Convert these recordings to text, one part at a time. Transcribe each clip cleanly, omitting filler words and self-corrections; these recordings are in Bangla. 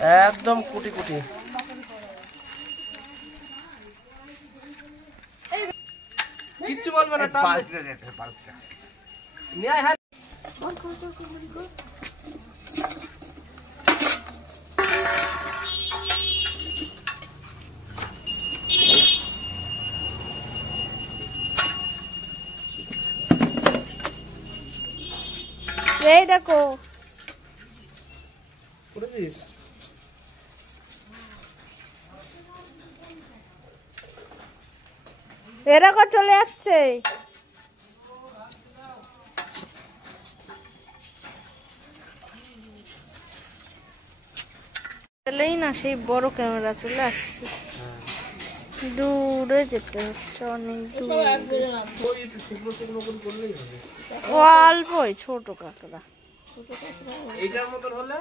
একদম কুটি কুটি। কিচ্ছু বলবে না, এই দেখো এরকম চলে যাচ্ছে। এলেই না সেই বড় ক্যামেরা চলে আসছে, দূরে যেতে হচ্ছে, অনেক দূর। অল্পই ছোট কাঁকড়া, এইটার মতন হলে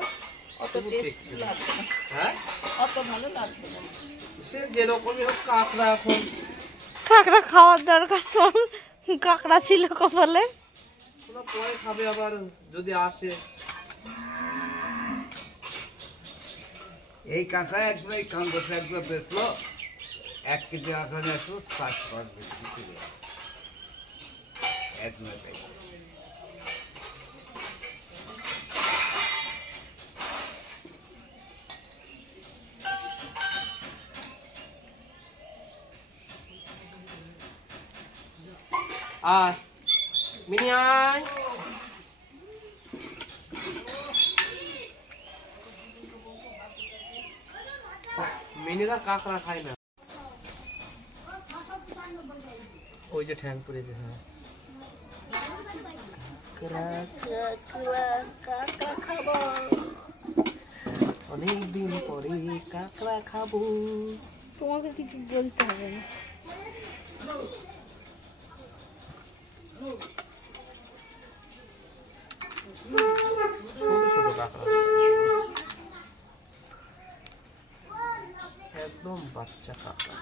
অত টেস্ট লাগবে না। হ্যাঁ, অত ভালো লাগবে না। সে যেরকমই হোক, কাঁকড়া এখন কাঁকড়া খাওয়ার দরকার, তো কাঁকড়া ছিল কপালে। পরে খাবে আবার যদি আসে। এই কাঁকড়া একদম এই কাঁকড়া একদম বেসলো 1 কেজি কাঁকড়া নিয়ে আসলো 60 বেশি ছিল একদম। আর মিনি আয়, মিনিরা কাঁকড়া খায় না। ওই যে ঠ্যাং পড়েছে। হ্যাঁ, কাঁকড়া খাবো, অনেকদিন পরে কাঁকড়া খাবো। তোমাকে কিছু বলতে হবে না। ছোট ছোট কাঁকড়া, একদম বাচ্চা কাঁকড়া।